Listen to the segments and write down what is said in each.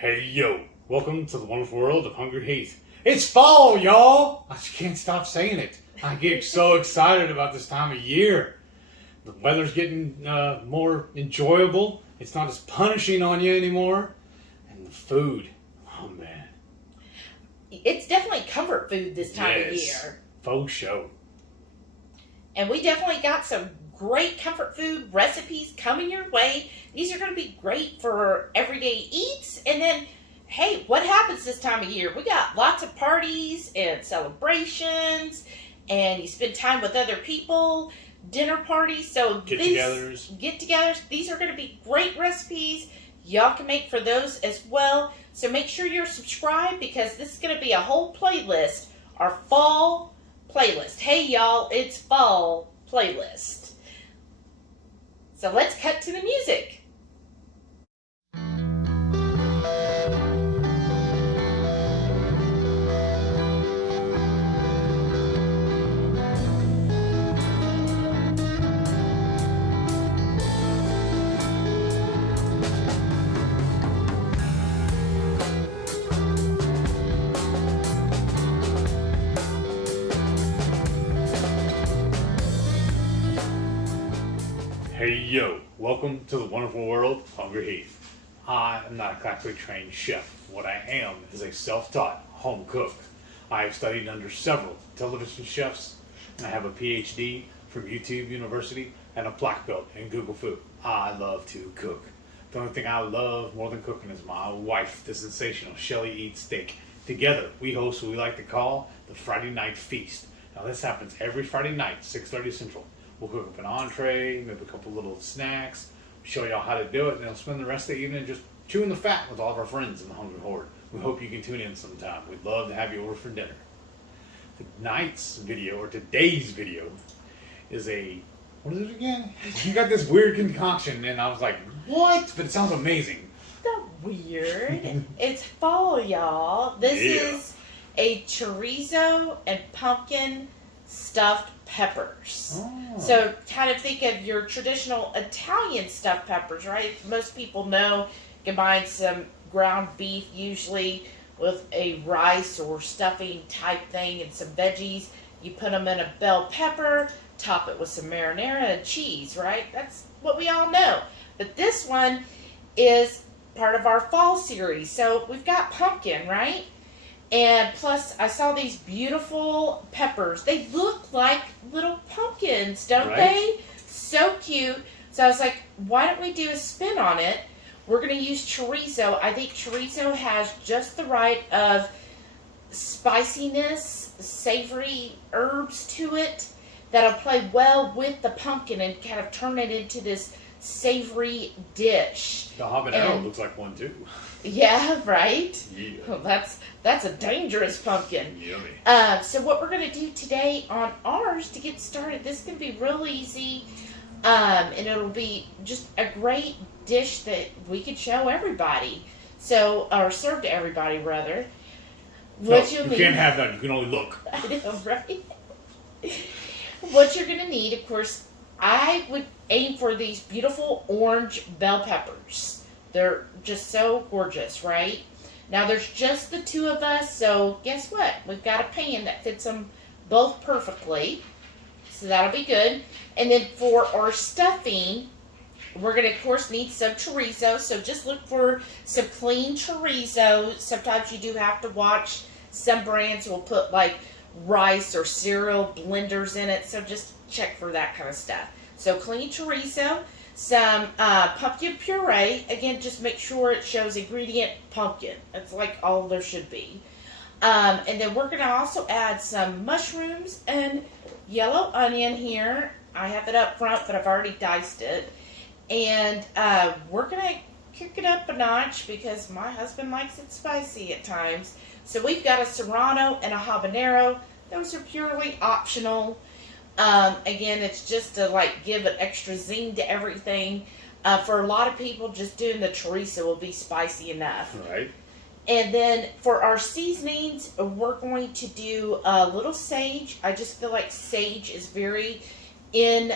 Hey yo, welcome to the wonderful world of Hungry Heath. It's fall, y'all! I just can't stop saying it. I get so excited about this time of year. The weather's getting more enjoyable. It's not as punishing on you anymore. And the food, oh man. It's definitely comfort food this time of year. Faux show. And we definitely got some great comfort food recipes coming your way. These are going to be great for everyday eats. And then, hey, what happens this time of year? We got lots of parties and celebrations, and you spend time with other people, dinner parties. So get-togethers. These are going to be great recipes. Y'all can make for those as well. So make sure you're subscribed because this is going to be a whole playlist, our fall playlist. Hey, y'all, it's fall playlist. So let's cut to the music. Hey yo, welcome to the wonderful world of Hungry Heath. I am not a classically trained chef. What I am is a self-taught home cook. I have studied under several television chefs, and I have a PhD from YouTube University and a black belt in Google Food. I love to cook. The only thing I love more than cooking is my wife, the sensational Shelly Eats Steak. Together, we host what we like to call the Friday Night Feast. Now this happens every Friday night, 6:30 Central. We'll cook up an entree, maybe a couple little snacks, show y'all how to do it, and then spend the rest of the evening just chewing the fat with all of our friends in the Hungry Horde. We hope you can tune in sometime. We'd love to have you over for dinner. Tonight's video, or today's video, is what is it again? You got this weird concoction, and I was like, what? But it sounds amazing. Not weird. It's fall, y'all. This is a chorizo and pumpkin stuffed peppers. Oh. So kind of think of your traditional Italian stuffed peppers, right? Most people know combine some ground beef usually with a rice or stuffing type thing and some veggies. You put them in a bell pepper, top it with some marinara and cheese, right? That's what we all know. But this one is part of our fall series. So we've got pumpkin, right? And plus, I saw these beautiful peppers. They look like little pumpkins, don't they? So cute. So I was like, why don't we do a spin on it? We're going to use chorizo. I think chorizo has just the right of spiciness, savory herbs to it that'll play well with the pumpkin and kind of turn it into this savory dish. The habanero looks like one too. Yeah, right? Yeah. Well, that's a dangerous pumpkin. Yummy. So what we're going to do today on ours to get started, this can be real easy, and it'll be just a great dish that we could show everybody. So, or serve to everybody, rather. You can't have that. You can only look. I know, right? What you're going to need, of course, I would aim for these beautiful orange bell peppers. They're just so gorgeous, right? Now, there's just the two of us, so guess what? We've got a pan that fits them both perfectly, so that'll be good. And then for our stuffing, we're going to, of course, need some chorizo, so just look for some clean chorizo. Sometimes you do have to watch. Some brands will put, like, rice or cereal blenders in it, so just check for that kind of stuff. So clean chorizo. Some pumpkin puree. Again, just make sure it shows ingredient pumpkin. That's like all there should be. And then we're going to also add some mushrooms and yellow onion here. I have it up front, but I've already diced it. And we're going to kick it up a notch because my husband likes it spicy at times. So we've got a serrano and a habanero. Those are purely optional. Again, it's just to give an extra zing to everything. For a lot of people, just doing the chorizo will be spicy enough. Right. And then for our seasonings, we're going to do a little sage. I just feel like sage is very in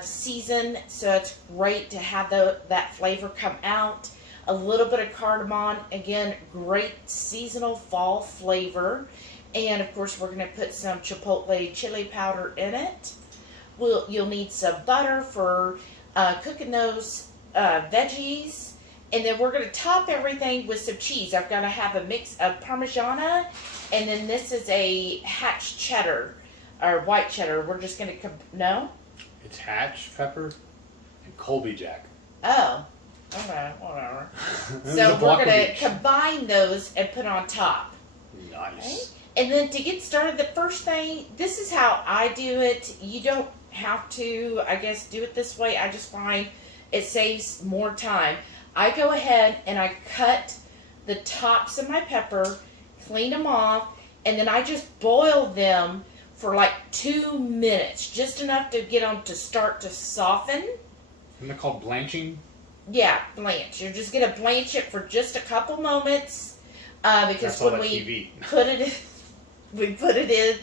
season, so it's great to have that flavor come out. a little bit of cardamom. Again, great seasonal fall flavor. And of course, we're going to put some chipotle chili powder in it. You'll need some butter for cooking those veggies. And then we're going to top everything with some cheese. I've got to have a mix of Parmigiana, and then this is a Hatch cheddar, or white cheddar. We're just going to, no? It's Hatch pepper and Colby Jack. Oh, okay, whatever. There's So a we're block going of to each. combine those and put on top. Nice. Okay? And then to get started, the first thing, this is how I do it. You don't have to, I guess, do it this way. I just find it saves more time. I go ahead and I cut the tops of my pepper, clean them off, and then I just boil them for like 2 minutes, just enough to get them to start to soften. Isn't that called blanching? Yeah, blanch. You're just gonna blanch it for just a couple moments, because That's all when that we TV. put it in, we put it in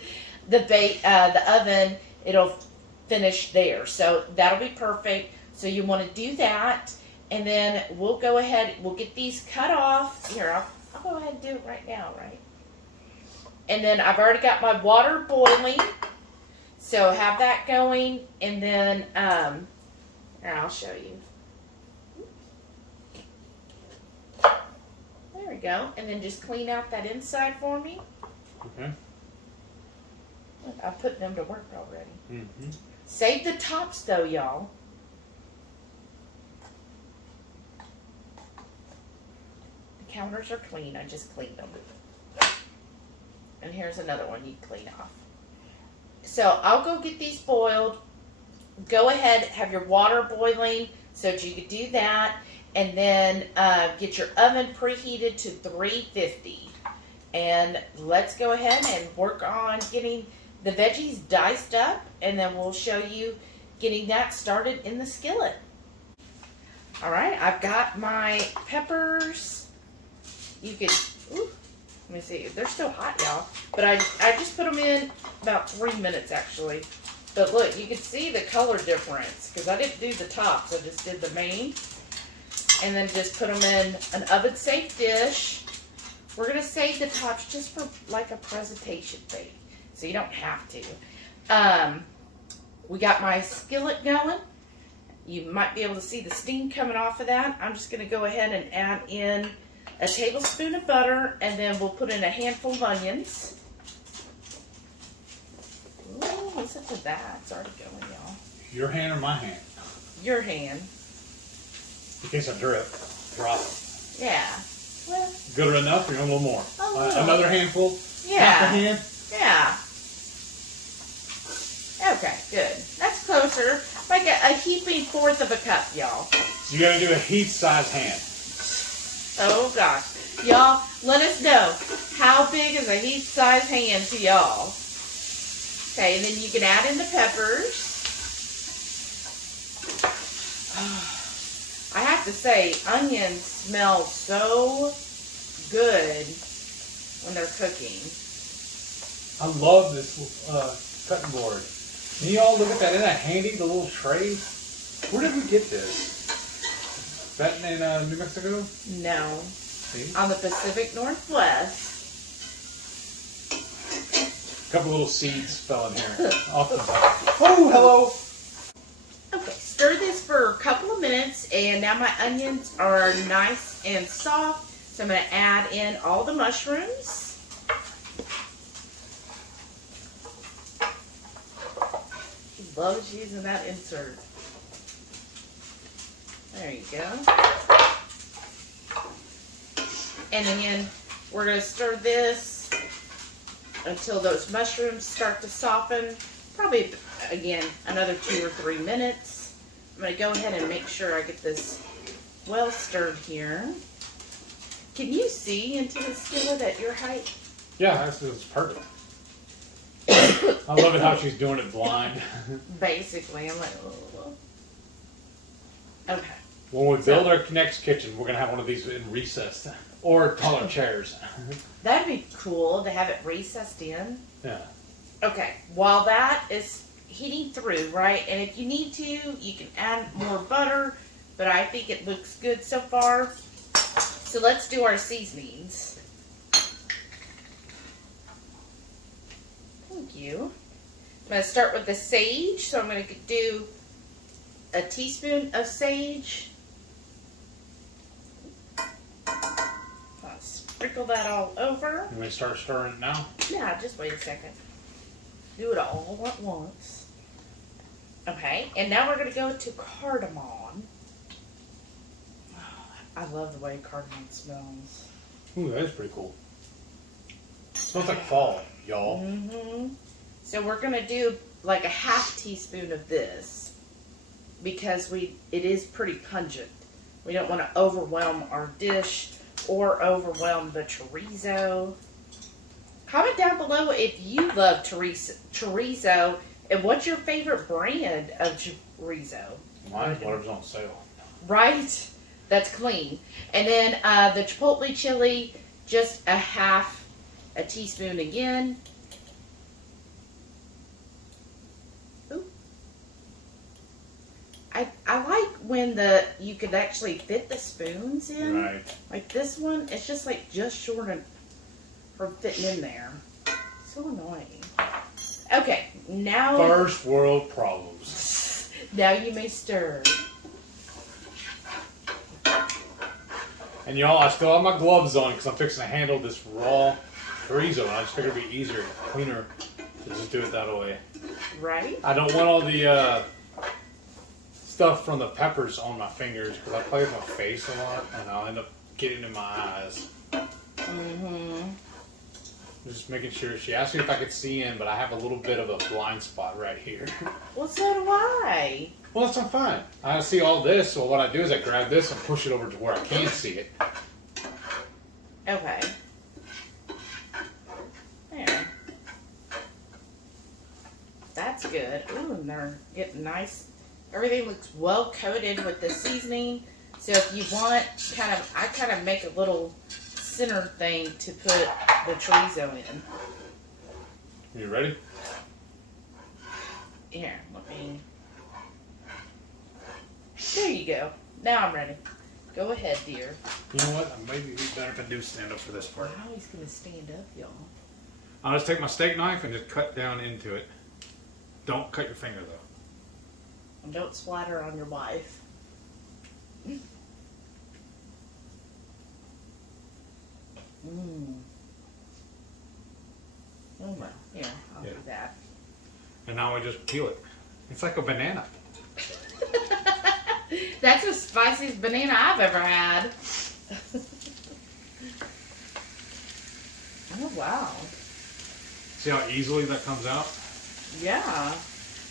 the oven, it'll finish there. So that'll be perfect. So you want to do that, and then we'll go ahead. We'll get these cut off. Here, I'll go ahead and do it right now, right? And then I've already got my water boiling, so have that going, and then here, I'll show you. There we go. And then just clean out that inside for me. Okay. Look, I put them to work already. Mm-hmm. Save the tops though, y'all. The counters are clean. I just cleaned them. And here's another one you clean off. So I'll go get these boiled. Go ahead, have your water boiling so that you can do that. And then get your oven preheated to 350. And let's go ahead and work on getting the veggies diced up, and then we'll show you getting that started in the skillet. All right, I've got my peppers. You can, ooh, let me see, they're still hot, y'all. But I just put them in about 3 minutes actually. But look, you can see the color difference because I didn't do the tops, I just did the main. And then just put them in an oven safe dish. We're gonna save the tops just for like a presentation thing. So you don't have to. We got my skillet going. You might be able to see the steam coming off of that. I'm just going to go ahead and add in a tablespoon of butter, and then we'll put in a handful of onions. Ooh, listen to that. It's already going, y'all. Your hand or my hand? Your hand. In case I drop. Yeah. Well, Good enough, or you want a little more? A little. Another handful? yeah. Half a hand? Yeah. Okay, good. That's closer. Like a heaping fourth of a cup, y'all. So you gotta do a heat size hand. Oh gosh. Y'all, let us know how big is a heat size hand to y'all. Okay, and then you can add in the peppers. I have to say, onions smell so good when they're cooking. I love this cutting board. Can you all look at that? Isn't that handy, the little tray? Where did we get this? That in New Mexico? No. See? On the Pacific Northwest. A couple little seeds fell in here. Off the top. Oh, hello! Okay, stir this for a couple of minutes, and now my onions are nice and soft, so I'm going to add in all the mushrooms. He loves using that insert. There you go. And again, we're going to stir this until those mushrooms start to soften. Probably, again, another 2 or 3 minutes. I'm going to go ahead and make sure I get this well stirred here. Can you see into the skillet at your height? Yeah, this is perfect. I love it how she's doing it blind. Basically, I'm like, oh. Okay. When we build our next kitchen, we're going to have one of these in recess. Or taller chairs. That'd be cool to have it recessed in. Yeah. Okay, while that is heating through, right? And if you need to, you can add more butter, but I think it looks good so far. So let's do our seasonings. Thank you. I'm going to start with the sage. So I'm going to do a teaspoon of sage. I'll sprinkle that all over. You may start stirring it now? Yeah, just wait a second. Do it all at once. Okay, and now we're going to go to cardamom. I love the way cardamom smells. Ooh, that is pretty cool. It smells like fall, y'all. Mm-hmm. So we're going to do like a half teaspoon of this because it is pretty pungent. We don't want to overwhelm our dish or overwhelm the chorizo. Comment down below if you love chorizo and what's your favorite brand of chorizo. Mine's whatever's on sale. Right? That's clean. And then the chipotle chili, just a teaspoon again. Ooh. I like when you could actually fit the spoons in. Right. Like this one, it's just like just short of from fitting in there. So annoying. Okay, now First world problems. now you may stir. And y'all, I still have my gloves on because I'm fixing to handle this raw chorizo. And I just figured it'd be easier, cleaner to just do it that way. Right? I don't want all the stuff from the peppers on my fingers because I play with my face a lot and I'll end up getting in my eyes. Mm-hmm. Just making sure. She asked me if I could see in, but I have a little bit of a blind spot right here. Well, so do I. Well, that's fine. I see all this, so what I do is I grab this and push it over to where I can see it. Okay. There. That's good. Ooh, and they're getting nice. Everything looks well coated with the seasoning. So if you want, I kind of make a little center thing to put the chorizo in. You ready? Here, let me. There you go. Now I'm ready. Go ahead, dear. You know what? Maybe it'd be better if I do stand up for this part. Wow, he's gonna stand up, y'all. I'll just take my steak knife and just cut down into it. Don't cut your finger though. And don't splatter on your wife. Mmm. Oh well, here, I'll do that. And now I just peel it. It's like a banana. That's the spiciest banana I've ever had. Oh wow. See how easily that comes out? Yeah.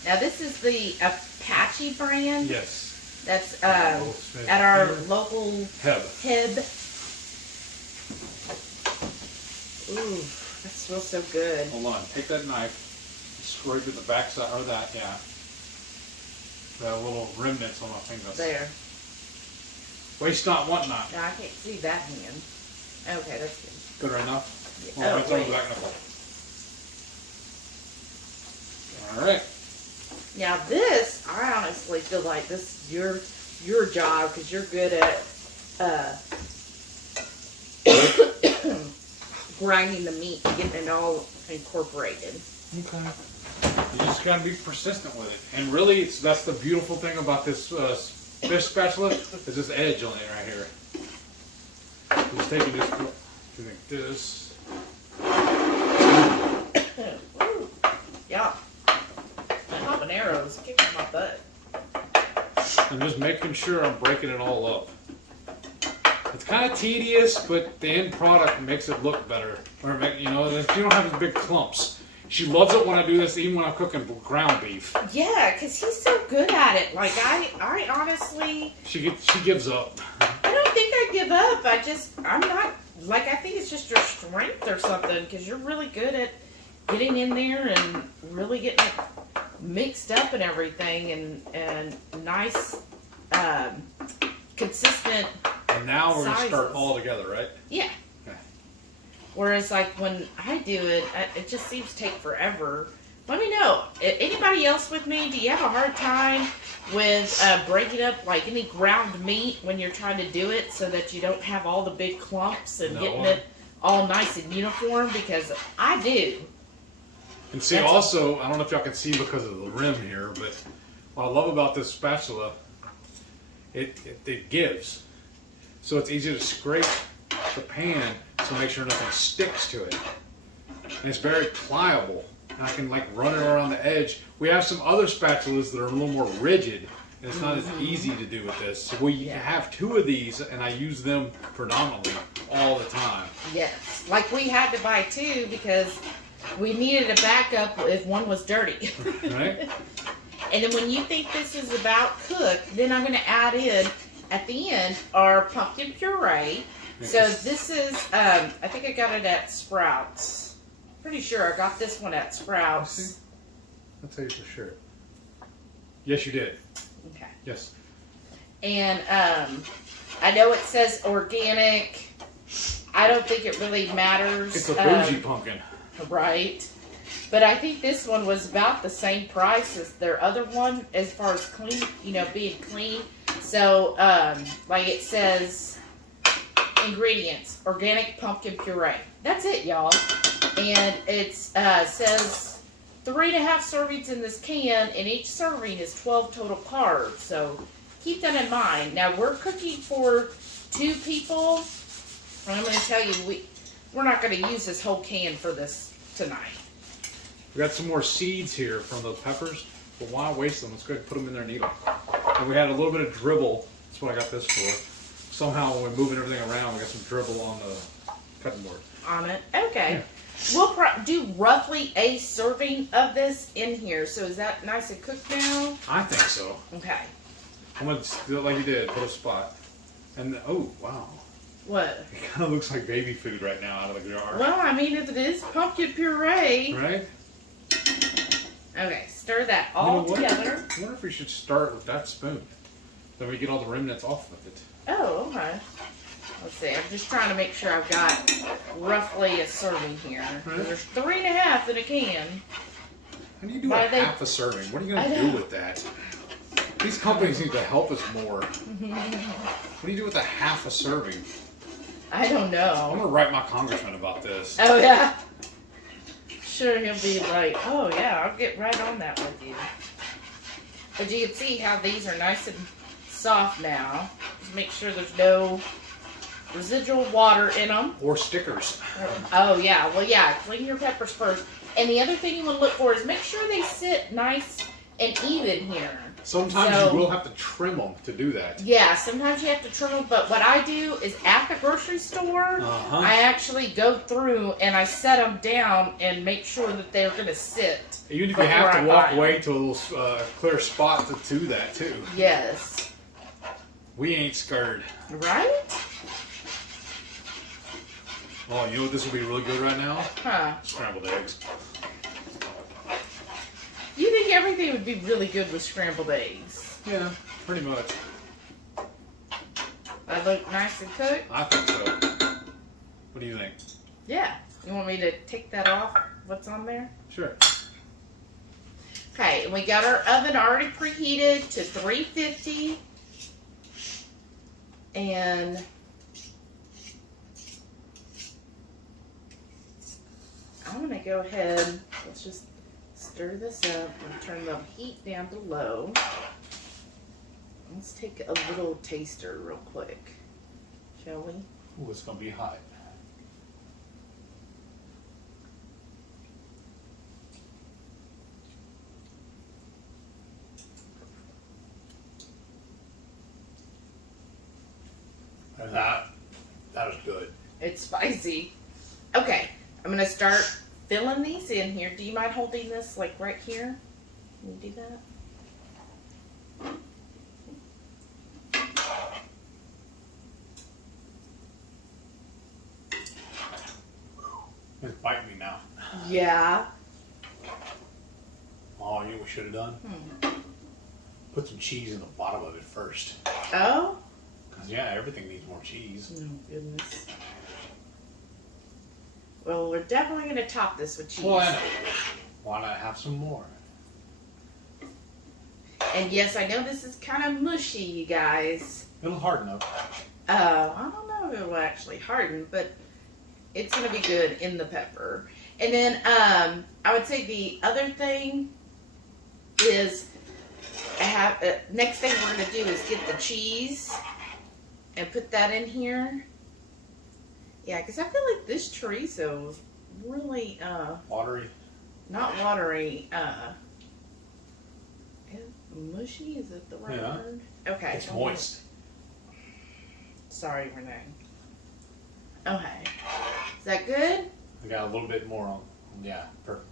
Now this is the Apache brand. Yes. That's at our local Heb. Ooh, that smells so good. Hold on. Take that knife. Scrape at the back side, or that, yeah. That little remnants on my fingers. There. Waste not, want not. Now I can't see that hand. Okay, that's good. Good right enough? Yeah. Well, right there on Wait. the back knuckle. Alright. Now this, I honestly feel like this is your job because you're good at grinding the meat and getting it all incorporated. Okay. You just gotta be persistent with it. And really, that's the beautiful thing about this fish spatula, is this edge on it right here. Just taking this, like this. Ooh, yeah. That habanero is kicking my butt. And just making sure I'm breaking it all up. It's kind of tedious, but the end product makes it look better. Or you know, you don't have these big clumps. She loves it when I do this, even when I'm cooking ground beef. Yeah, because he's so good at it. Like, I honestly... She gives up. I don't think I give up. I'm not... Like, I think it's just your strength or something, because you're really good at getting in there and really getting it mixed up and everything, and nice, consistent And now we're going to start sizes. all together, right? Yeah. Okay. Whereas, like, when I do it, it just seems to take forever Let me know. Anybody else with me? Do you have a hard time with breaking up like any ground meat when you're trying to do it so that you don't have all the big clumps and getting it all nice and uniform? Because I do. And see, also, I don't know if y'all can see because of the rim here, but what I love about this spatula, it gives. So it's easy to scrape the pan to make sure nothing sticks to it. And it's very pliable. And I can like run it around the edge. We have some other spatulas that are a little more rigid, and it's not as easy to do with this. So we have 2 of these, and I use them predominantly all the time. Yes. Like we had to buy 2 because we needed a backup if one was dirty. Right? And then when you think this is about cooked, then I'm going to add in at the end our pumpkin puree. So this is, I think I got it at Sprouts. Pretty sure I got this one at Sprouts. I'll tell you for sure. Yes, you did. Okay. Yes. And I know it says organic. I don't think it really matters. It's a bougie pumpkin. Right. But I think this one was about the same price as their other one as far as clean, being clean. So, like it says, ingredients, organic pumpkin puree. That's it, y'all. And it says 3.5 servings in this can, and each serving is 12 total carbs. So keep that in mind. Now we're cooking for 2 people, and I'm going to tell you, we're not going to use this whole can for this tonight. We got some more seeds here from the peppers, but why waste them? Let's go ahead and put them in their needle. And we had a little bit of dribble. That's what I got this for. Somehow when we're moving everything around, we got some dribble on the cutting board. On it? Okay. Yeah. We'll do roughly a serving of this in here. So is that nice and cooked now? I think so. Okay. I'm going to do it like you did. Put a spot. And, oh, wow. What? It kind of looks like baby food right now out of the jar. Well, I mean, if it is pumpkin puree. Right? Okay, stir that all together. I wonder if we should start with that spoon. Then we get all the remnants off of it. Oh, okay. Let's see. I'm just trying to make sure I've got roughly a serving here. Right. There's 3.5 in a can. How do you do half a serving? What are you going to do with that? These companies need to help us more. What do you do with a half a serving? I don't I'm know. going to write my congressman about this. Oh, yeah. Sure, he'll be like, oh, yeah, I'll get right on that with you. But you can see how these are nice and soft now. Just make sure there's no residual water in them. Or stickers. Oh, yeah. Well, yeah, clean your peppers first. And the other thing you want to look for is make sure they sit nice and even here. Sometimes you will have to trim them to do that. Yeah, sometimes you have to trim them, but what I do is at the grocery store, I actually go through and I set them down and make sure that they're going to sit. Even if you have to walk away to a little clear spot to do that too. Yes. We ain't scared. Right? Oh, you know what this would be really good right now? Huh. Scrambled eggs. You think everything would be really good with scrambled eggs? Yeah, pretty much. That look nice and cooked? I think so. What do you think? Yeah. You want me to take that off? What's on there? Sure. Okay, and we got our oven already preheated to 350. And I'm going to go ahead, let's just stir this up and turn the heat down to low. Let's take a little taster real quick, shall we? Ooh, it's going to be hot. That was good. It's spicy. Okay, I'm going to start filling these in here. Do you mind holding this like right here? Can you do that? It's biting me now. Yeah. Oh, you know what we should have done? Put some cheese in the bottom of it first. Oh? Because, yeah, everything needs more cheese. Oh, goodness. Well, we're definitely going to top this with cheese. Well, I know. why not have some more? And yes, I know this is kind of mushy, you guys. It'll harden up. I don't know if it will actually harden, but it's going to be good in the pepper. And then I would say the other thing is next thing we're going to do is get the cheese and put that in here. Yeah, because I feel like this chorizo is really Watery. not watery. Mushy, is that the right word? Okay. It's moist. Sorry, Renee. Okay. Is that good? I got a little bit more on. Yeah, perfect.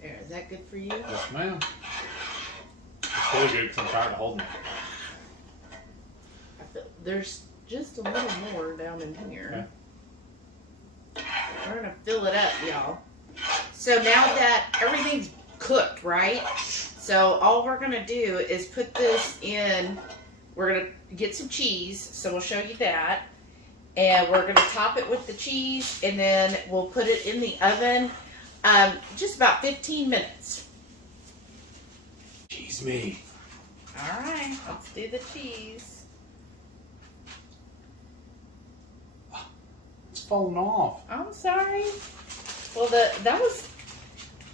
There, is that good for you? Yes, ma'am. It's really good because I'm tired of holding it. I feel there's just a little more down in here. Okay. We're gonna fill it up, y'all. So now that everything's cooked, right? So all we're gonna do is put this in. We're gonna get some cheese, so we'll show you that. And we're gonna top it with the cheese, and then we'll put it in the oven just about 15 minutes. Cheese me. All right, let's do the cheese. It's falling off. I'm sorry. Well, that was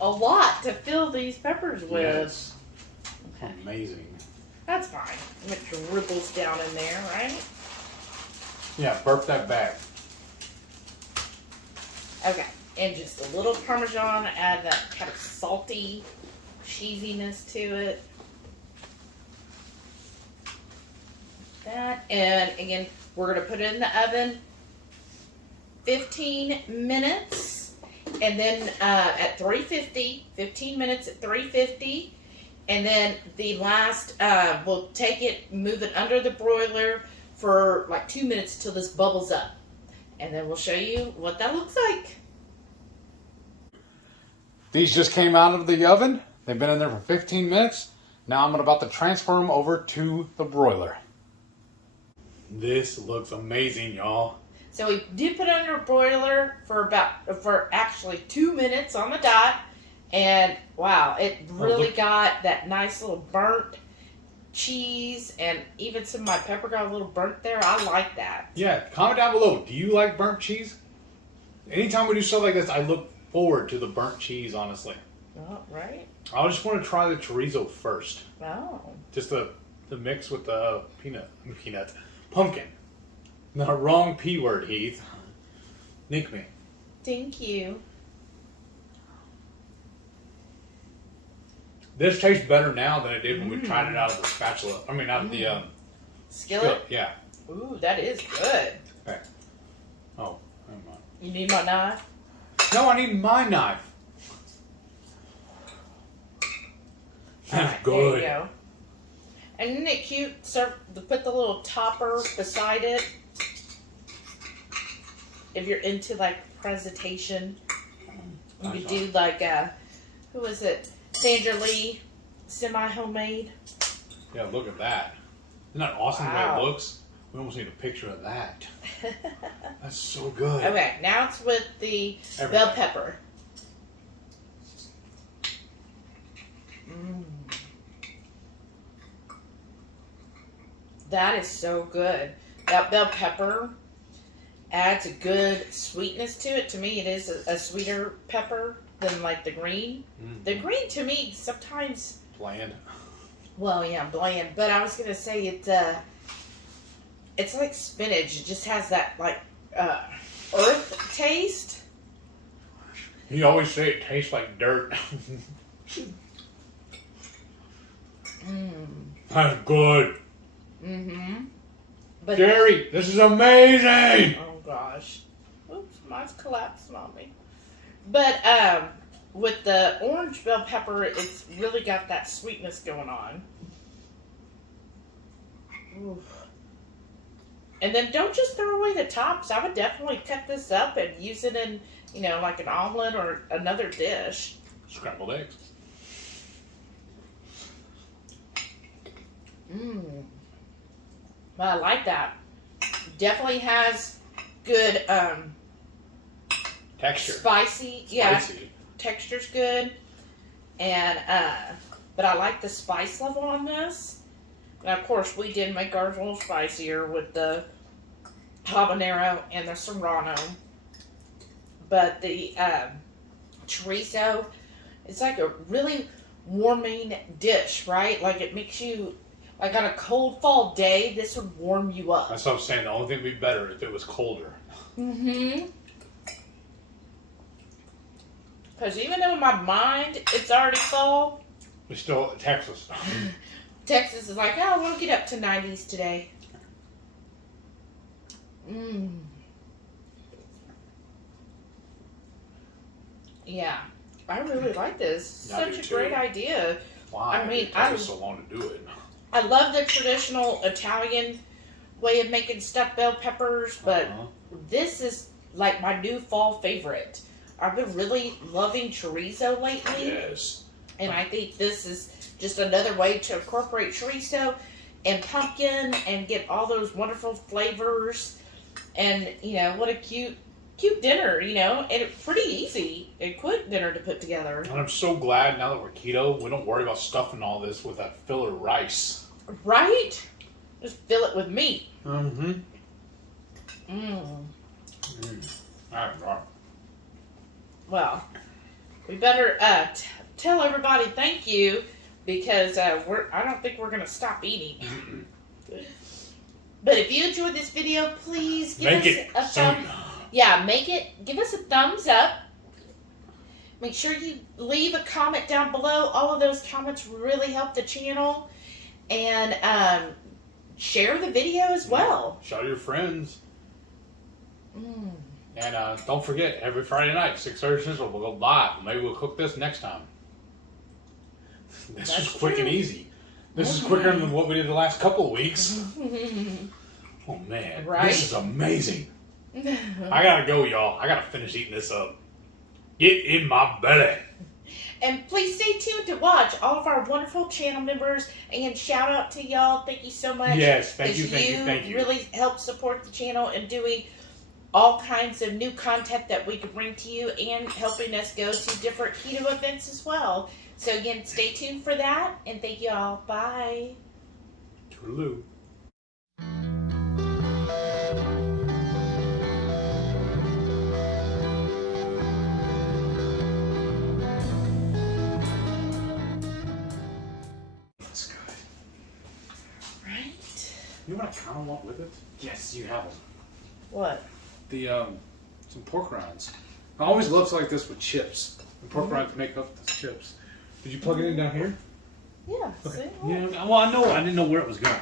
a lot to fill these peppers with. Yes. Okay. Amazing. That's fine. It dribbles down in there, right? Yeah, burp that back. Okay. And just a little Parmesan, add that kind of salty cheesiness to it. That, and again, we're going to put it in the oven 15 minutes, and then at 350, 15 minutes at 350, and then the last, we'll take it, move it under the broiler for like 2 minutes till this bubbles up, and then we'll show you what that looks like. These just came out of the oven. They've been in there for 15 minutes. Now I'm about to transfer them over to the broiler. This looks amazing, y'all. So we did put it under a broiler for actually 2 minutes on the dot, and wow, it really got that nice little burnt cheese, and even some of my pepper got a little burnt there. I like that. Yeah, comment down below. Do you like burnt cheese? Anytime we do stuff like this, I look forward to the burnt cheese, honestly. Oh, right. I just want to try the chorizo first. Oh. Just the mix with the pumpkin. The wrong P word, Heath. Nick me. Thank you. This tastes better now than it did when we tried it out of the spatula. I mean, out of the skillet. Yeah. Ooh, that is good. Okay. Oh, never mind. You need my knife? No, I need my knife. That's Right, good. there you go. And isn't it cute? Put the little topper beside it. If you're into like presentation, you could do like who was it? Sandra Lee, semi-homemade. Yeah, look at that. Isn't that awesome the way Wow. it looks? We almost need a picture of that. That's so good. Okay, now it's with the Everything. bell pepper. That is so good. That bell pepper adds a good sweetness to it. To me, it is a sweeter pepper than like the green. Mm-hmm. The green to me sometimes, Bland. well, yeah, bland. But I was gonna say it's like spinach. It just has that like earth taste. You always say it tastes like dirt. That's good. But Jerry, this is amazing. oh gosh, oops, mine's collapsing on me. But with the orange bell pepper, it's really got that sweetness going on. Oof. And then don't just throw away the tops. I would definitely cut this up and use it in, like an omelet or another dish. Scrambled eggs. Well, I like that. Definitely has good Texture. Spicy. Yeah. Spicy. Texture's good. And, but I like the spice level on this. And of course, we did make ours a little spicier with the habanero and the serrano. But the chorizo, it's like a really warming dish, right? Like it makes you, like on a cold fall day, this would warm you up. That's what I'm saying. The only thing would be better if it was colder. Mm-hmm. Because even though in my mind it's already fall, We're still Texas. Texas is like, oh, we'll get up to 90s today. Yeah, I really like this. I do Such a too. great idea. Why? I mean, It took us so long to do it. I love the traditional Italian way of making stuffed bell peppers, but this is like my new fall favorite. I've been really loving chorizo lately. Yes. And I think this is just another way to incorporate chorizo and pumpkin and get all those wonderful flavors. And, you know, what a cute dinner, you know, and it's pretty easy and quick dinner to put together. And I'm so glad now that we're keto, we don't worry about stuffing all this with that filler rice. Right? Just fill it with meat. Mm-hmm. Well, we better tell everybody thank you because I don't think we're gonna stop eating. But if you enjoyed this video, please give us a thumb. Yeah, give us a thumbs up. Make sure you leave a comment down below. All of those comments really help the channel, and share the video as well. Show your friends. And don't forget, every Friday night, 6:30 Central, we'll go live. Maybe we'll cook this next time. This is quick and easy. This is quicker than what we did the last couple of weeks. Oh man, this is amazing. I gotta go, y'all. I gotta finish eating this up. Get in my belly. And please stay tuned to watch all of our wonderful channel members, and shout out to y'all. Thank you so much. Yes, thank you. You really help support the channel and doing all kinds of new content that we can bring to you, and helping us go to different keto events as well. So again, stay tuned for that, and thank you all. Bye. Toodaloo. That's good. Right? You know what I kind of want with it? Yes, you have them. What? The some pork rinds. I always love like this with chips. And pork rinds make up the chips. Did you plug it in down here? Yeah. Okay. See? Yeah. Well, I know. I didn't know where it was going.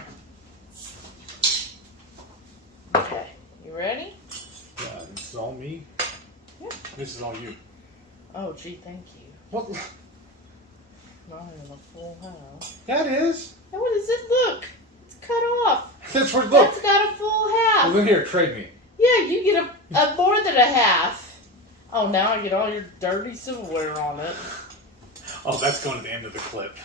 Okay. You ready? Yeah. This is all me. Yeah. This is all you. Oh, gee, thank you. What? Not in a full house. That is. Now, what does it look? It's cut off. That's for look. That's got a full half. Well, then here, trade me. Yeah, you get a more than a half. Oh, now I get all your dirty silverware on it. Oh, that's going to the end of the clip.